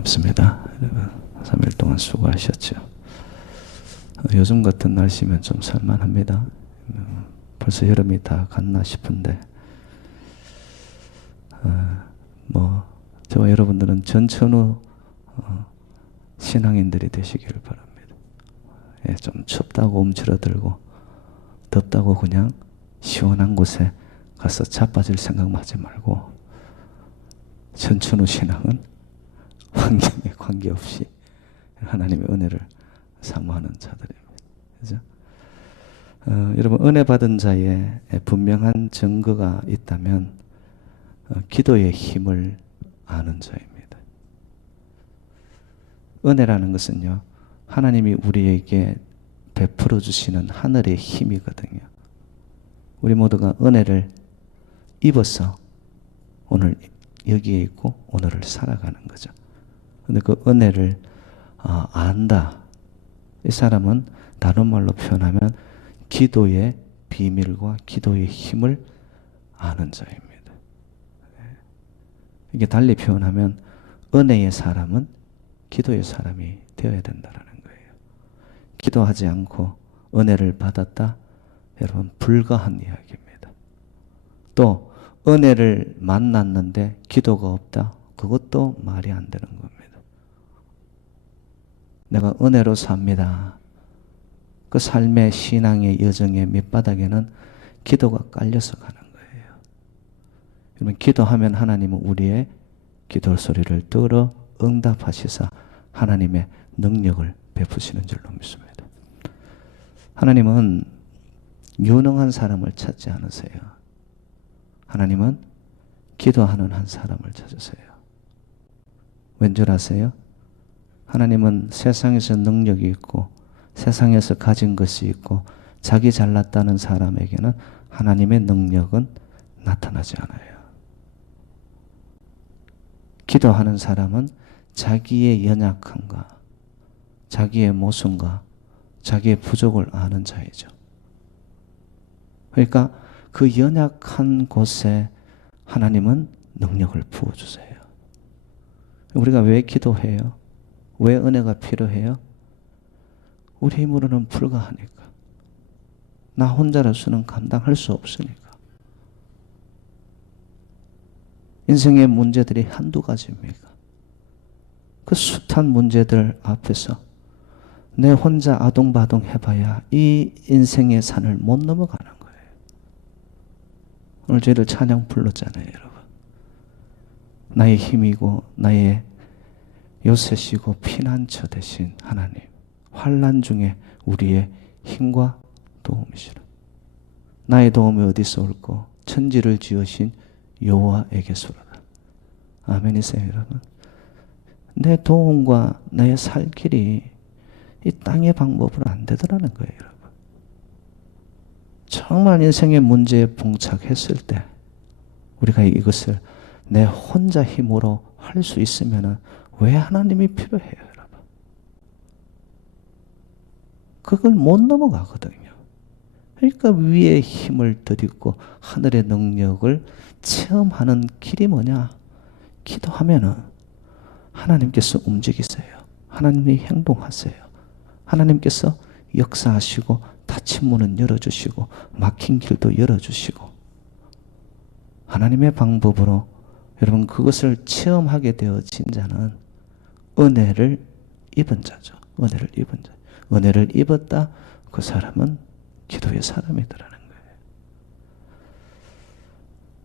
반갑습니다. 여러분 3일 동안 수고하셨죠. 요즘 같은 날씨면 좀 살만합니다. 벌써 여름이 다 갔나 싶은데 저와 여러분들은 전천후 신앙인들이 되시기를 바랍니다. 좀 춥다고 움츠러들고 덥다고 그냥 시원한 곳에 가서 자빠질 생각만 하지 말고, 전천후 신앙은 환경에 관계없이 하나님의 은혜를 사모하는 자들입니다. 그죠? 여러분, 은혜 받은 자의 분명한 증거가 있다면 기도의 힘을 아는 자입니다. 은혜라는 것은요, 하나님이 우리에게 베풀어 주시는 하늘의 힘이거든요. 우리 모두가 은혜를 입어서 오늘 여기에 있고 오늘을 살아가는 거죠. 근데 그 은혜를 안다. 이 사람은 다른 말로 표현하면 기도의 비밀과 기도의 힘을 아는 자입니다. 이게 달리 표현하면 은혜의 사람은 기도의 사람이 되어야 된다는 거예요. 기도하지 않고 은혜를 받았다? 여러분, 불가한 이야기입니다. 또 은혜를 만났는데 기도가 없다? 그것도 말이 안 되는 겁니다. 내가 은혜로 삽니다. 그 삶의 신앙의 여정의 밑바닥에는 기도가 깔려서 가는 거예요. 여러분, 기도하면 하나님은 우리의 기도 소리를 들어 응답하시사 하나님의 능력을 베푸시는 줄로 믿습니다. 하나님은 유능한 사람을 찾지 않으세요. 하나님은 기도하는 한 사람을 찾으세요. 왠 줄 아세요? 하나님은 세상에서 능력이 있고 세상에서 가진 것이 있고 자기 잘났다는 사람에게는 하나님의 능력은 나타나지 않아요. 기도하는 사람은 자기의 연약함과 자기의 모순과 자기의 부족을 아는 자이죠. 그러니까 그 연약한 곳에 하나님은 능력을 부어주세요. 우리가 왜 기도해요? 왜 은혜가 필요해요? 우리 힘으로는 불가하니까. 나 혼자로서는 감당할 수 없으니까. 인생의 문제들이 한두 가지입니까? 그 숱한 문제들 앞에서 내 혼자 아동바동 해봐야 이 인생의 산을 못 넘어가는 거예요. 오늘 저희들 찬양 불렀잖아요, 여러분. 나의 힘이고 나의 요새시고 피난처 되신 하나님, 환난 중에 우리의 힘과 도움이시라. 나의 도움이 어디서 올꼬? 천지를 지으신 여호와에게서로다. 아멘이세요, 여러분? 내 도움과 나의 살 길이 이 땅의 방법으로 안 되더라는 거예요, 여러분. 정말 인생의 문제에 봉착했을 때 우리가 이것을 내 혼자 힘으로 할 수 있으면 왜 하나님이 필요해요, 여러분? 그걸 못 넘어가거든요. 그러니까 위에 힘을 덧입고 하늘의 능력을 체험하는 길이 뭐냐? 기도하면은 하나님께서 움직이세요. 하나님이 행동하세요. 하나님께서 역사하시고 닫힌 문은 열어주시고 막힌 길도 열어주시고 하나님의 방법으로 여러분 그것을 체험하게 되어진 자는 은혜를 입은 자죠. 은혜를 입은 자. 은혜를 입었다. 그 사람은 기도의 사람이더라는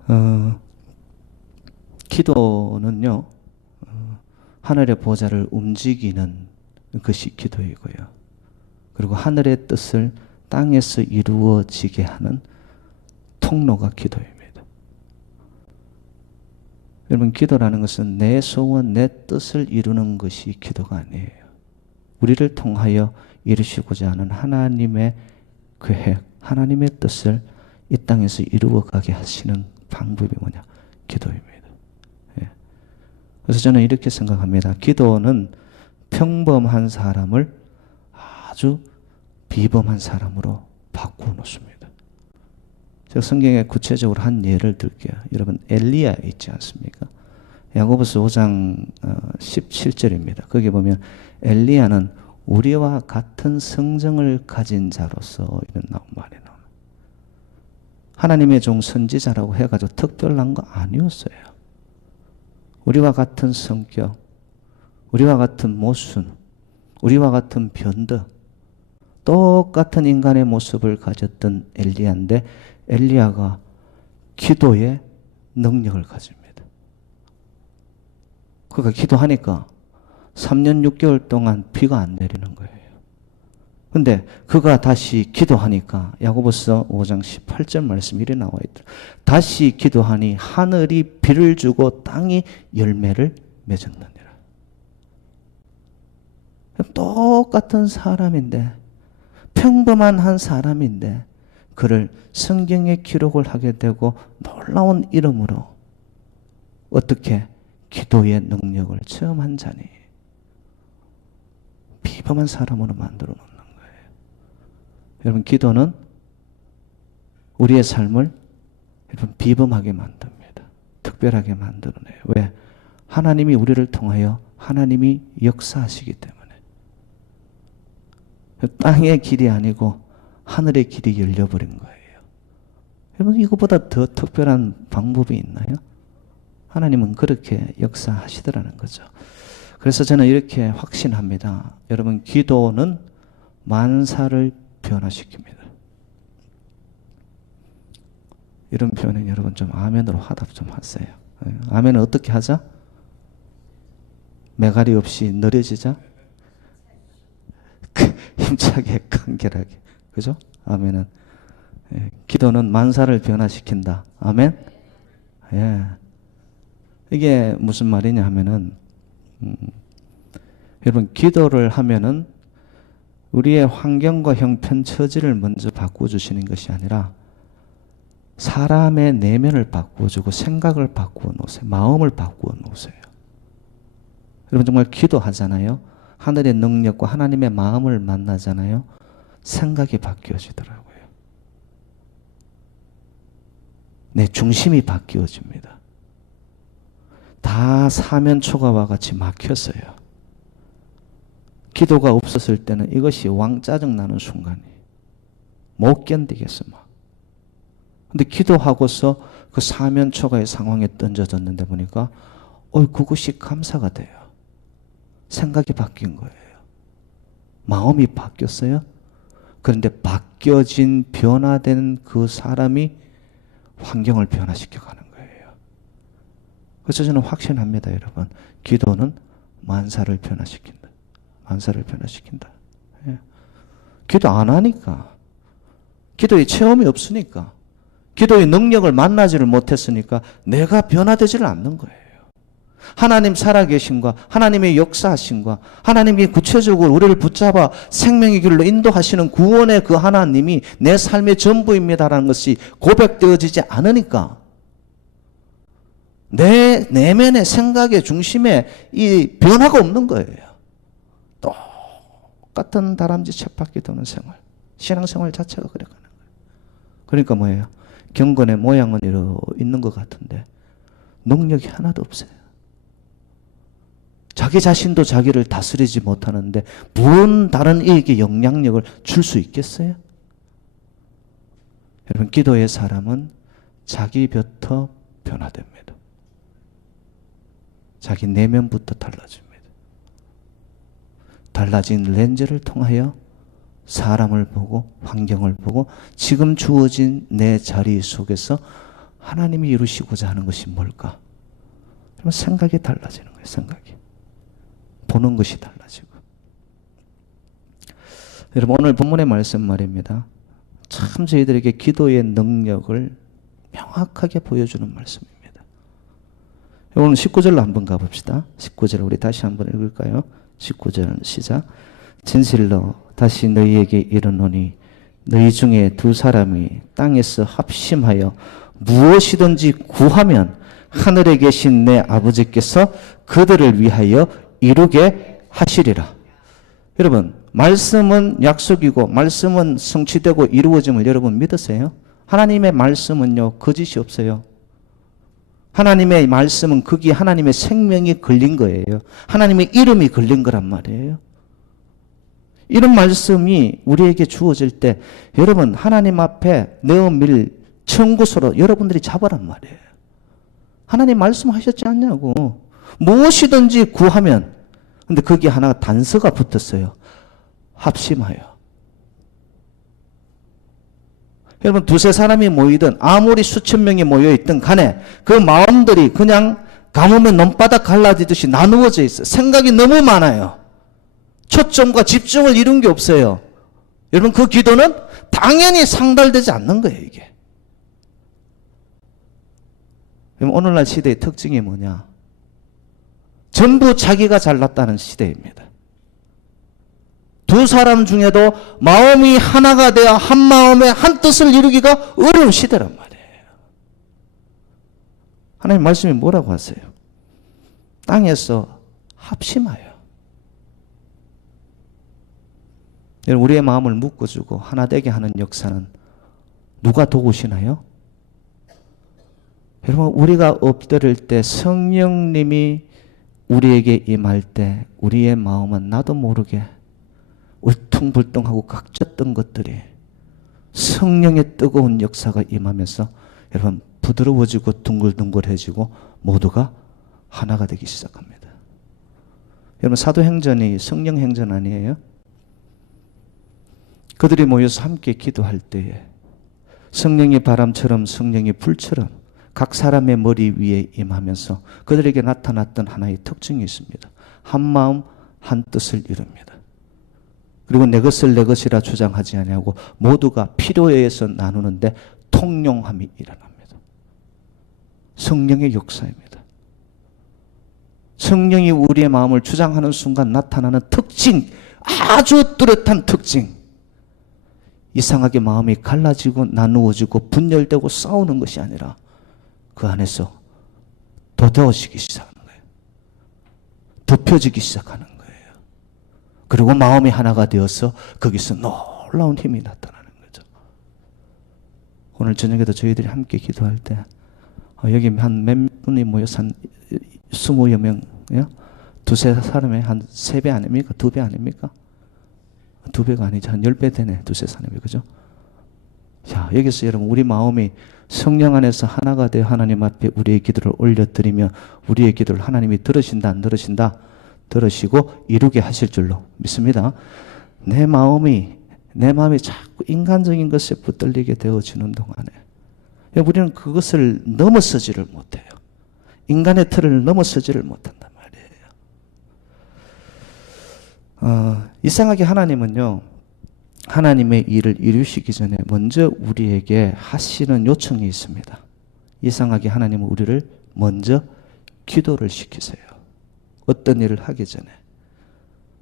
거예요. 기도는요, 하늘의 보좌를 움직이는 것이 기도이고요. 그리고 하늘의 뜻을 땅에서 이루어지게 하는 통로가 기도입니다. 여러분, 기도라는 것은 내 소원, 내 뜻을 이루는 것이 기도가 아니에요. 우리를 통하여 이루시고자 하는 하나님의 계획, 하나님의 뜻을 이 땅에서 이루어가게 하시는 방법이 뭐냐? 기도입니다. 예. 그래서 저는 이렇게 생각합니다. 기도는 평범한 사람을 아주 비범한 사람으로 바꾸어 놓습니다. 제가 성경에 구체적으로 한 예를 들게요. 여러분, 엘리야 있지 않습니까? 야고보서 5장 17절입니다. 거기 보면 엘리야는 우리와 같은 성정을 가진 자로서 이런 말이 나옵니다. 하나님의 종 선지자라고 해가지고 특별한 거 아니었어요. 우리와 같은 성격, 우리와 같은 모순, 우리와 같은 변덕, 똑같은 인간의 모습을 가졌던 엘리야인데 엘리야가 기도의 능력을 가집니다. 그가 기도하니까 3년 6개월 동안 비가 안 내리는 거예요. 근데 그가 다시 기도하니까 야고보서 5장 18절 말씀 이래 나와 있더라. 다시 기도하니 하늘이 비를 주고 땅이 열매를 맺었느니라. 똑같은 사람인데, 평범한 한 사람인데 그를 성경에 기록을 하게 되고 놀라운 이름으로 어떻게 기도의 능력을 체험한 자니 비범한 사람으로 만들어 놓는 거예요. 여러분, 기도는 우리의 삶을 여러분 비범하게 만듭니다. 특별하게 만들어내요. 왜? 하나님이 우리를 통하여 하나님이 역사하시기 때문에. 땅의 길이 아니고 하늘의 길이 열려버린 거예요. 여러분, 이거보다 더 특별한 방법이 있나요? 하나님은 그렇게 역사하시더라는 거죠. 그래서 저는 이렇게 확신합니다. 여러분, 기도는 만사를 변화시킵니다. 이런 표현은 여러분 좀 아멘으로 화답 좀 하세요. 아멘은 어떻게 하자? 매가리 없이 느려지자? 힘차게 간결하게. 그죠? 아멘은. 기도는 만사를 변화시킨다. 아멘? 예. 이게 무슨 말이냐 하면은, 여러분, 기도를 하면은 우리의 환경과 형편, 처지를 먼저 바꿔주시는 것이 아니라 사람의 내면을 바꿔주고 생각을 바꾸어 놓으세요. 마음을 바꾸어 놓으세요. 여러분, 정말 기도하잖아요. 하늘의 능력과 하나님의 마음을 만나잖아요. 생각이 바뀌어지더라고요. 내 중심이 바뀌어집니다. 다 사면초가와 같이 막혔어요. 기도가 없었을 때는 이것이 왕짜증 나는 순간이 못 견디겠어 막. 근데 기도하고서 그 사면초가의 상황에 던져졌는데 보니까 그것이 감사가 돼요. 생각이 바뀐 거예요. 마음이 바뀌었어요. 그런데 바뀌어진 변화된 그 사람이 환경을 변화시켜 가는 거예요. 그래서 저는 확신합니다, 여러분. 기도는 만사를 변화시킨다. 만사를 변화시킨다. 예. 기도 안 하니까, 기도의 체험이 없으니까, 기도의 능력을 만나지를 못했으니까 내가 변화되지를 않는 거예요. 하나님 살아계심과 하나님의 역사하심과 하나님이 구체적으로 우리를 붙잡아 생명의 길로 인도하시는 구원의 그 하나님이 내 삶의 전부입니다라는 것이 고백되어지지 않으니까 내 내면의 생각의 중심에 이 변화가 없는 거예요. 똑같은 다람쥐 쳇바퀴 도는 생활, 신앙생활 자체가 그래가는 거예요. 그러니까 뭐예요? 경건의 모양은 이러 있는 것 같은데 능력이 하나도 없어요. 자기 자신도 자기를 다스리지 못하는데 무슨 다른 이에게 영향력을 줄 수 있겠어요? 여러분, 기도의 사람은 자기부터 변화됩니다. 자기 내면부터 달라집니다. 달라진 렌즈를 통하여 사람을 보고 환경을 보고 지금 주어진 내 자리 속에서 하나님이 이루시고자 하는 것이 뭘까? 그러면 생각이 달라지는 거예요. 생각이. 보는 것이 달라지고. 여러분, 오늘 본문의 말씀 말입니다. 참 저희들에게 기도의 능력을 명확하게 보여주는 말씀입니다. 오늘 19절로 한번 가봅시다. 19절 우리 다시 한번 읽을까요? 19절 시작. 진실로 다시 너희에게 이르노니 너희 중에 두 사람이 땅에서 합심하여 무엇이든지 구하면 하늘에 계신 내 아버지께서 그들을 위하여 이루게 하시리라. 여러분, 말씀은 약속이고 말씀은 성취되고 이루어짐을 여러분 믿으세요? 하나님의 말씀은요, 거짓이 없어요. 하나님의 말씀은 거기에 하나님의 생명이 걸린 거예요. 하나님의 이름이 걸린 거란 말이에요. 이런 말씀이 우리에게 주어질 때 여러분 하나님 앞에 내어밀 청구서로 여러분들이 잡으란 말이에요. 하나님 말씀하셨지 않냐고. 무엇이든지 구하면. 근데 거기에 하나 단서가 붙었어요. 합심하여. 여러분 두세 사람이 모이든 아무리 수천 명이 모여있든 간에 그 마음들이 그냥 가뭄에 논바닥 갈라지듯이 나누어져 있어요. 생각이 너무 많아요. 초점과 집중을 이룬 게 없어요. 여러분 그 기도는 당연히 상달되지 않는 거예요. 이게. 오늘날 시대의 특징이 뭐냐? 전부 자기가 잘났다는 시대입니다. 두 사람 중에도 마음이 하나가 되어 한 마음에 한 뜻을 이루기가 어려운 시대란 말이에요. 하나님 말씀이 뭐라고 하세요? 땅에서 합심하여. 우리의 마음을 묶어주고 하나 되게 하는 역사는 누가 도우시나요? 여러분 우리가 엎드릴 때 성령님이 우리에게 임할 때 우리의 마음은 나도 모르게 울퉁불퉁하고 각졌던 것들이 성령의 뜨거운 역사가 임하면서 여러분 부드러워지고 둥글둥글해지고 모두가 하나가 되기 시작합니다. 여러분 사도행전이 성령행전 아니에요? 그들이 모여서 함께 기도할 때에 성령이 바람처럼 성령이 불처럼 각 사람의 머리 위에 임하면서 그들에게 나타났던 하나의 특징이 있습니다. 한 마음 한 뜻을 이룹니다. 그리고 내 것을 내 것이라 주장하지 아니하고 모두가 필요에 의해서 나누는데 통용함이 일어납니다. 성령의 역사입니다. 성령이 우리의 마음을 주장하는 순간 나타나는 특징, 아주 뚜렷한 특징. 이상하게 마음이 갈라지고 나누어지고 분열되고 싸우는 것이 아니라 그 안에서 도더워지기 시작하는 거예요. 덮여지기 시작하는 거예요. 그리고 마음이 하나가 되어서 거기서 놀라운 힘이 나타나는 거죠. 오늘 저녁에도 저희들이 함께 기도할 때 여기 한 몇 분이 모여서 한 20여 명, 두세 사람의 한 3배 아닙니까? 2배 아닙니까? 2배가 아니죠. 한 10배 되네. 두세 사람이. 그죠? 자, 여기서 여러분 우리 마음이 성령 안에서 하나가 되어 하나님 앞에 우리의 기도를 올려드리면 우리의 기도를 하나님이 들으신다 안 들으신다? 들으시고 이루게 하실 줄로 믿습니다. 내 마음이 자꾸 인간적인 것에 붙들리게 되어지는 동안에 우리는 그것을 넘어서지를 못해요. 인간의 틀을 넘어서지를 못한단 말이에요. 이상하게 하나님은요. 하나님의 일을 이루시기 전에 먼저 우리에게 하시는 요청이 있습니다. 이상하게 하나님은 우리를 먼저 기도를 시키세요. 어떤 일을 하기 전에.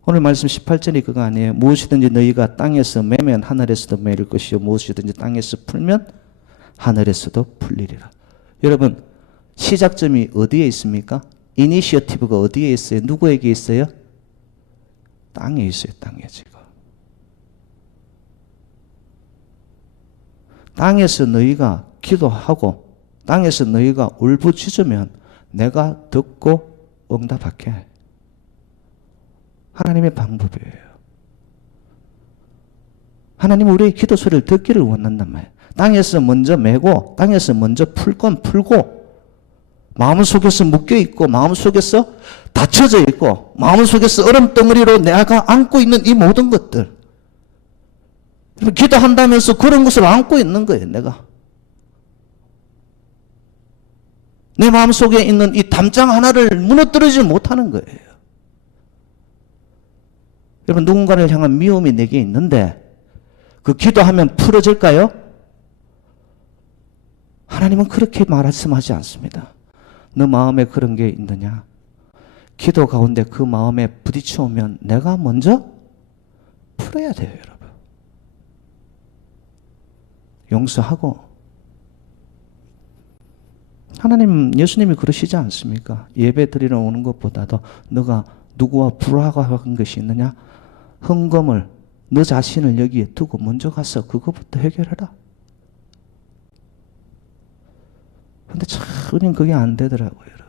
오늘 말씀 18절이 그거 아니에요. 무엇이든지 너희가 땅에서 매면 하늘에서도 매일 것이요 무엇이든지 땅에서 풀면 하늘에서도 풀리리라. 여러분 시작점이 어디에 있습니까? 이니시어티브가 어디에 있어요? 누구에게 있어요? 땅에 있어요. 땅에 지금. 땅에서 너희가 기도하고 땅에서 너희가 울부짖으면 내가 듣고 응답할게. 하나님의 방법이에요. 하나님은 우리의 기도 소리를 듣기를 원한단 말이에요. 땅에서 먼저 메고 땅에서 먼저 풀 건 풀고 마음속에서 묶여있고 마음속에서 닫혀져 있고 마음속에서 얼음덩어리로 내가 안고 있는 이 모든 것들 기도한다면서 그런 것을 안고 있는 거예요. 내가 내 마음속에 있는 이 담장 하나를 무너뜨리지 못하는 거예요. 여러분 누군가를 향한 미움이 내게 있는데 그 기도하면 풀어질까요? 하나님은 그렇게 말씀하지 않습니다. 너 마음에 그런 게 있느냐? 기도 가운데 그 마음에 부딪혀오면 내가 먼저 풀어야 돼요. 여러분. 용서하고 하나님, 예수님이 그러시지 않습니까? 예배 드리러 오는 것보다도 너가 누구와 불화한 것이 있느냐? 헌금을 너 자신을 여기에 두고 먼저 가서 그것부터 해결해라. 근데 참 우린 그게 안 되더라고요, 여러분.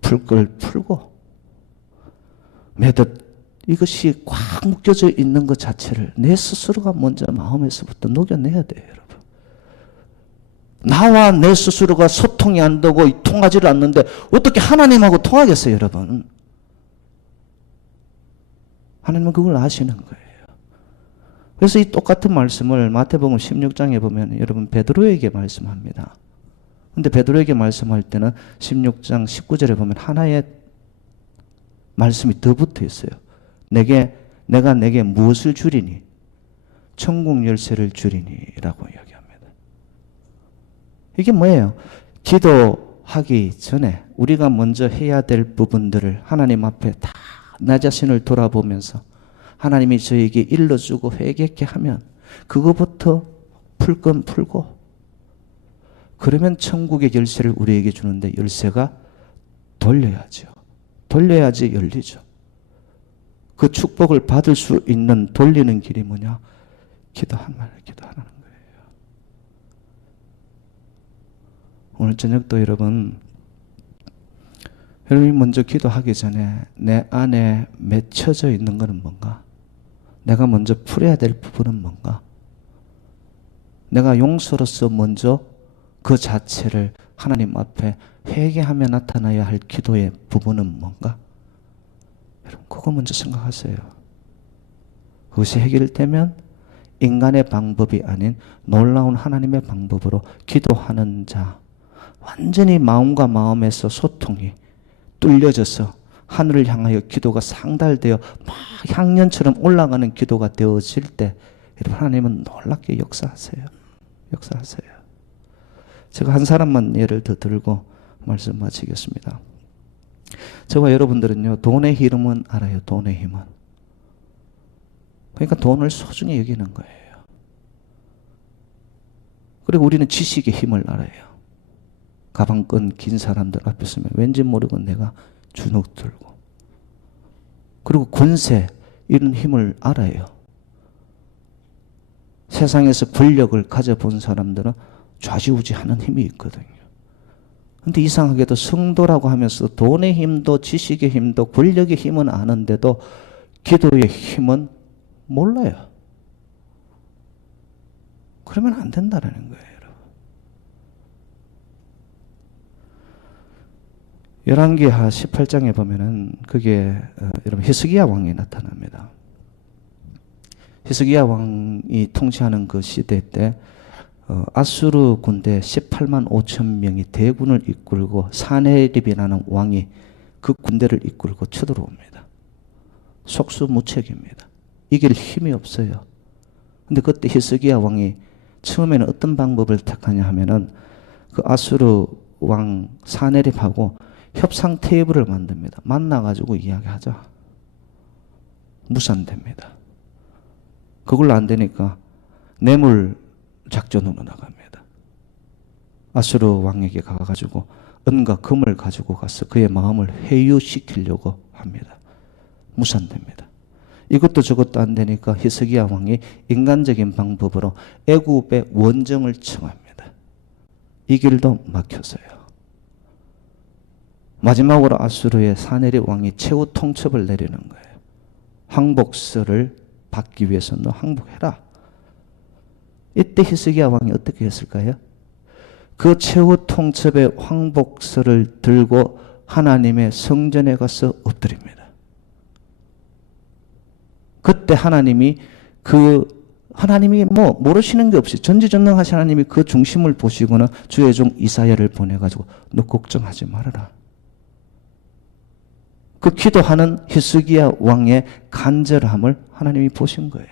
풀 걸 풀고 매듭 이것이 꽉 묶여져 있는 것 자체를 내 스스로가 먼저 마음에서부터 녹여내야 돼요, 여러분. 나와 내 스스로가 소통이 안 되고 통하지를 않는데 어떻게 하나님하고 통하겠어요, 여러분? 하나님은 그걸 아시는 거예요. 그래서 이 똑같은 말씀을 마태복음 16장에 보면 여러분 베드로에게 말씀합니다. 근데 베드로에게 말씀할 때는 16장 19절에 보면 하나의 말씀이 더 붙어 있어요. 내가 내게 무엇을 주리니? 천국 열쇠를 주리니 라고 이야기합니다. 이게 뭐예요? 기도하기 전에 우리가 먼저 해야 될 부분들을 하나님 앞에 다 나 자신을 돌아보면서 하나님이 저에게 일러주고 회개케 하면 그거부터 풀 건 풀고 그러면 천국의 열쇠를 우리에게 주는데 열쇠가 돌려야죠. 돌려야지 열리죠. 그 축복을 받을 수 있는 돌리는 길이 뭐냐? 기도하는 거예요. 오늘 저녁도 여러분이 먼저 기도하기 전에 내 안에 맺혀져 있는 것은 뭔가? 내가 먼저 풀어야 될 부분은 뭔가? 내가 용서로서 먼저 그 자체를 하나님 앞에 회개하며 나타나야 할 기도의 부분은 뭔가? 여러분 그거 먼저 생각하세요. 그것이 해결되면 인간의 방법이 아닌 놀라운 하나님의 방법으로 기도하는 자, 완전히 마음과 마음에서 소통이 뚫려져서 하늘을 향하여 기도가 상달되어 막 향연처럼 올라가는 기도가 되어질 때 여러분 하나님은 놀랍게 역사하세요. 제가 한 사람만 예를 더 들고 말씀 마치겠습니다. 저와 여러분들은요 돈의 힘은 알아요. 돈의 힘은. 그러니까 돈을 소중히 여기는 거예요. 그리고 우리는 지식의 힘을 알아요. 가방끈 긴 사람들 앞에 서면 왠지 모르고 내가 주눅 들고. 그리고 권세 이런 힘을 알아요. 세상에서 권력을 가져본 사람들은 좌지우지하는 힘이 있거든요. 근데 이상하게도 성도라고 하면서 돈의 힘도 지식의 힘도 권력의 힘은 아는데도 기도의 힘은 몰라요. 그러면 안 된다는 거예요. 열왕기하 18장에 보면은 그게 여러분 히스기야 왕이 나타납니다. 히스기야 왕이 통치하는 그 시대 때 아수르 군대 18만 5천 명이 대군을 이끌고 사네립이라는 왕이 그 군대를 이끌고 쳐들어옵니다. 속수무책입니다. 이길 힘이 없어요. 근데 그때 히스기야 왕이 처음에는 어떤 방법을 택하냐 하면은 그 아수르 왕 사네립하고 협상 테이블을 만듭니다. 만나가지고 이야기하자. 무산됩니다. 그걸로 안 되니까 뇌물 작전으로 나갑니다. 아수르 왕에게 가가지고 은과 금을 가지고 가서 그의 마음을 회유시키려고 합니다. 무산됩니다. 이것도 저것도 안 되니까 히스기야 왕이 인간적인 방법으로 애굽의 원정을 청합니다. 이 길도 막혔어요. 마지막으로 아수르의 사네립 왕이 최후 통첩을 내리는 거예요. 항복서를 받기 위해서 너 항복해라. 이때 히스기야 왕이 어떻게 했을까요? 그 최후 통첩의 항복서를 들고 하나님의 성전에 가서 엎드립니다. 그때 하나님이 뭐 모르시는 게 없이 전지전능하신 하나님이 그 중심을 보시고는 주의 종 이사야를 보내가지고 너 걱정하지 말아라. 그 기도하는 히스기야 왕의 간절함을 하나님이 보신 거예요.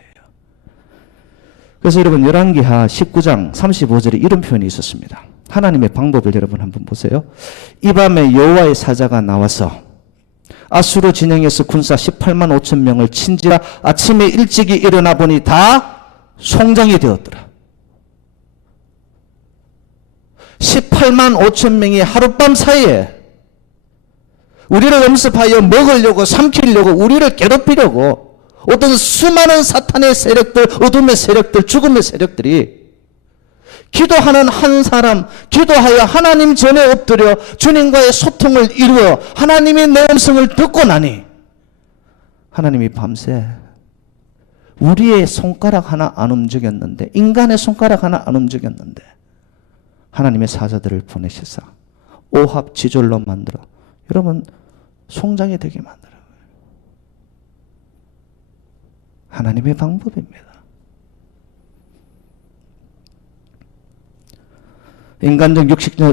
그래서 여러분 열왕기하 19장 35절에 이런 표현이 있었습니다. 하나님의 방법을 여러분 한번 보세요. 이 밤에 여호와의 사자가 나와서 아수르 진영에서 군사 18만 5천 명을 친지라 아침에 일찍이 일어나 보니 다 송장이 되었더라. 18만 5천 명이 하룻밤 사이에 우리를 엄습하여 먹으려고 삼키려고 우리를 괴롭히려고 어떤 수많은 사탄의 세력들, 어둠의 세력들, 죽음의 세력들이 기도하는 한 사람, 기도하여 하나님 전에 엎드려 주님과의 소통을 이루어 하나님이 내 음성을 듣고 나니 하나님이 밤새 우리의 손가락 하나 안 움직였는데, 인간의 손가락 하나 안 움직였는데 하나님의 사자들을 보내셔서 오합지졸로 만들어 여러분 송장이 되게 만들어요. 하나님의 방법입니다. 인간적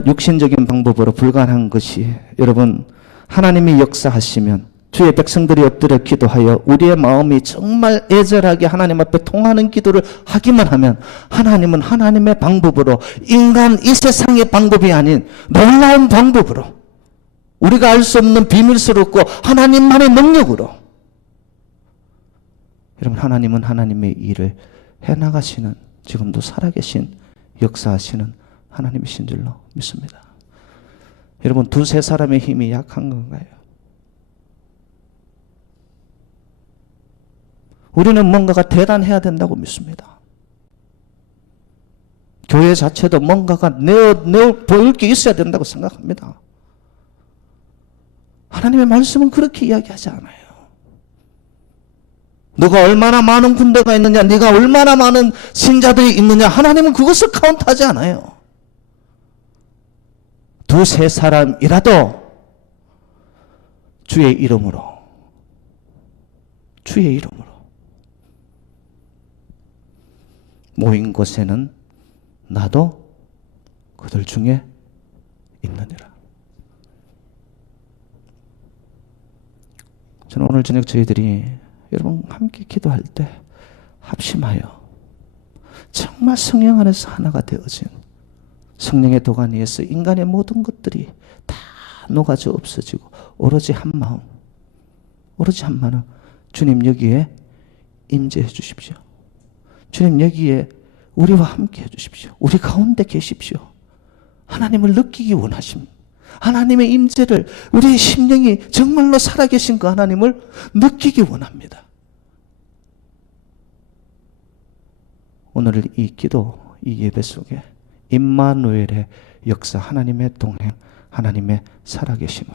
육신적인 방법으로 불가능한 것이, 여러분 하나님이 역사하시면 주의 백성들이 엎드려 기도하여 우리의 마음이 정말 애절하게 하나님 앞에 통하는 기도를 하기만 하면 하나님은 하나님의 방법으로, 인간 이 세상의 방법이 아닌 놀라운 방법으로, 우리가 알 수 없는 비밀스럽고 하나님만의 능력으로, 여러분 하나님은 하나님의 일을 해나가시는, 지금도 살아계신 역사하시는 하나님이신 줄로 믿습니다. 여러분 두세 사람의 힘이 약한 건가요? 우리는 뭔가가 대단해야 된다고 믿습니다. 교회 자체도 뭔가가 보일 게 있어야 된다고 생각합니다. 하나님의 말씀은 그렇게 이야기하지 않아요. 너가 얼마나 많은 군대가 있느냐, 네가 얼마나 많은 신자들이 있느냐, 하나님은 그것을 카운트하지 않아요. 두세 사람이라도 주의 이름으로 모인 곳에는 나도 그들 중에 있느니라. 저는 오늘 저녁 저희들이 여러분 함께 기도할 때 합심하여 정말 성령 안에서 하나가 되어진, 성령의 도가 위에서 인간의 모든 것들이 다 녹아져 없어지고 오로지 한 마음, 주님 여기에 임재해 주십시오. 주님 여기에 우리와 함께 해주십시오. 우리 가운데 계십시오. 하나님을 느끼기 원하십니다. 하나님의 임재를, 우리의 심령이 정말로 살아계신 그 하나님을 느끼기 원합니다. 오늘 이 기도, 이 예배 속에 임마누엘의 역사, 하나님의 동행, 하나님의 살아계심을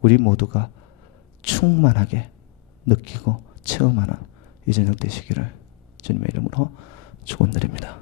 우리 모두가 충만하게 느끼고 체험하는 이 저녁 되시기를 주님의 이름으로 축원드립니다.